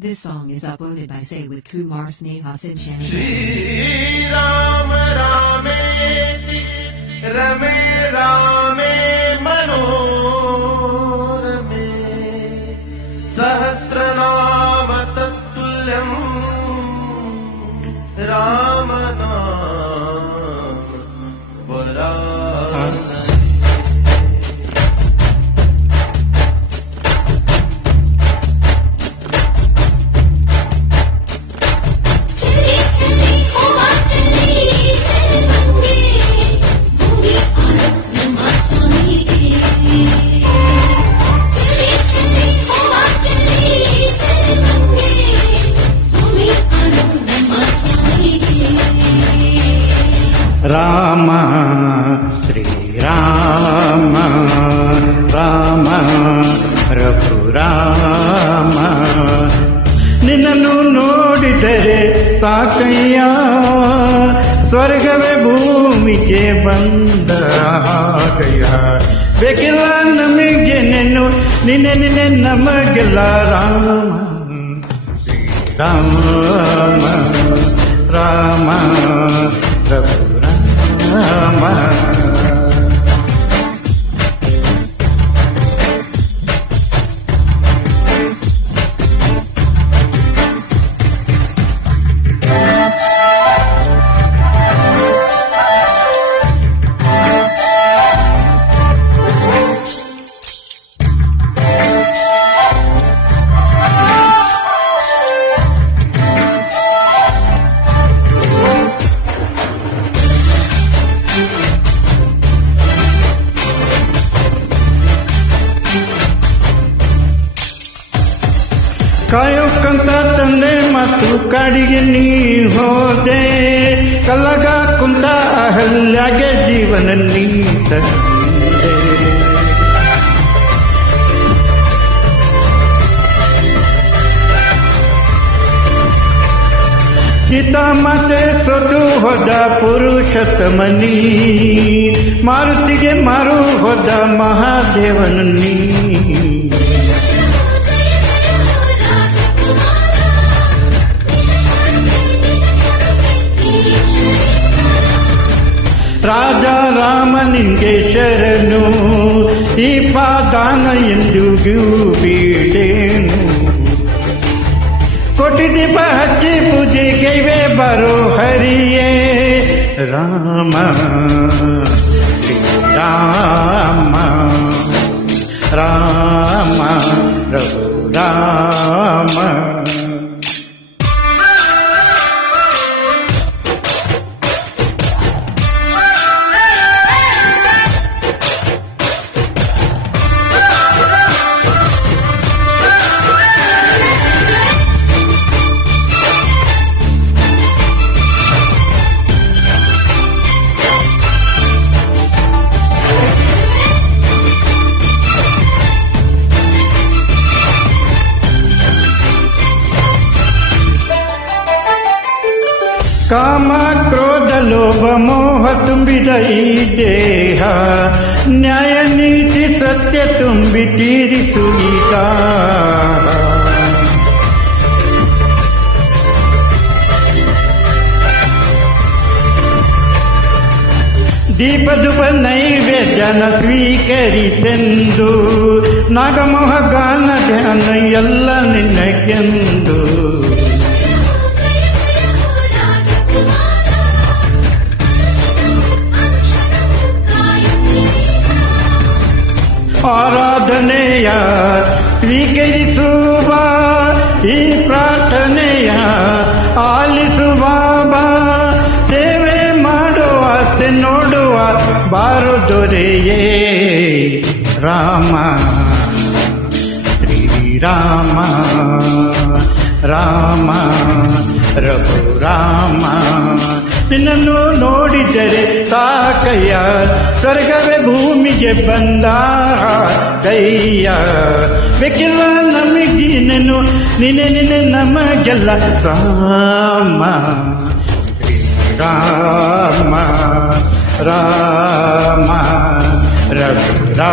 This song is uploaded by Say with Kumar Sneha Sid Rama Shriram Rama Raghurama ನಿನ್ನನ್ನು ನೋಡಿದರೆ ಸಾಕಯ್ಯ ಸ್ವರ್ಗವೇ ಭೂಮಿಗೆ ಬಂದ ಹಾಗಯ್ಯ ಬೇಕಿಲ್ಲ ನಮಗೆ ನೆನ್ನು ನಿನ್ನೆ ನಿನ್ನೆ ನಮಗೆಲ್ಲ ರಾಮ ಶ್ರೀರಾಮ ರಾಮ ಪ್ರಭು ಮಾ ಕಾಯೋಕ್ಕಂತ ತಂದೆ ಮತ್ತು ಕಾಡಿಗೆ ನೀ ಹೋದೆ. ಕಲ್ಲಗ ಕುಂತ ಅಹಲ್ಯಾಗೆ ಜೀವನ ನೀ ತಂದೆ. ಸೀತಾಮಾತೆ ಸೊದು ಹೋದ ಪುರುಷತಮನಿ ಮಾರುತಿಗೆ ಮಾರು ಹೋದ ಮಹಾದೇವನು ನೀ. ರಾಜ ರಾಮ ನಿಂಗೆ ಶರಣು ಈ ಪಾದಾನ ಎಂದಿಗೂ ಬೀಡೇನು ಕೋಟಿ ದೀಪ ಹಚ್ಚಿ ಪೂಜೆ ಕೈವೆ ಬರೋ ಹರಿಯೇ ರಾಮ ರಾಮ ರಾಮ ರಘು ರಾಮ ಕಾಮ, ಕ್ರೋಧ, ಲೋಭ, ಮೋಹ ತುಂಬಿದ ಈ ದೇಹ. ನ್ಯಾಯ, ನೀತಿ, ಸತ್ಯ ತುಂಬಿ ತೀರಿಸು ಈಗ ದೀಪದುಪ ನೈವೇದ್ಯನ ಸ್ವೀಕರಿಸೆಂದು ನಾಗಮೋಹ ಗಾನ ಧ್ಯಾನ ಎಲ್ಲ ನಿನ್ನಗೆಂದು ಬಾರು ದೊರೆಯೇ ರಾಮ. ಶ್ರೀರಾಮ. ರಾಮ. ರಘು ರಾಮ. ನಿನ್ನನ್ನು ನೋಡಿದರೆ ಸಾಕಯ್ಯ. ಸ್ವರ್ಗವೇ ಭೂಮಿಗೆ ಬಂದ ಕೈಯ. ಬೇಕಿಲ್ಲ ನಮಗಿನನು ನಿನ್ನೆ ನಿನ್ನೆ ನಮಗೆಲ್ಲ ರಾಮ. ರಾಮ राम रघुरा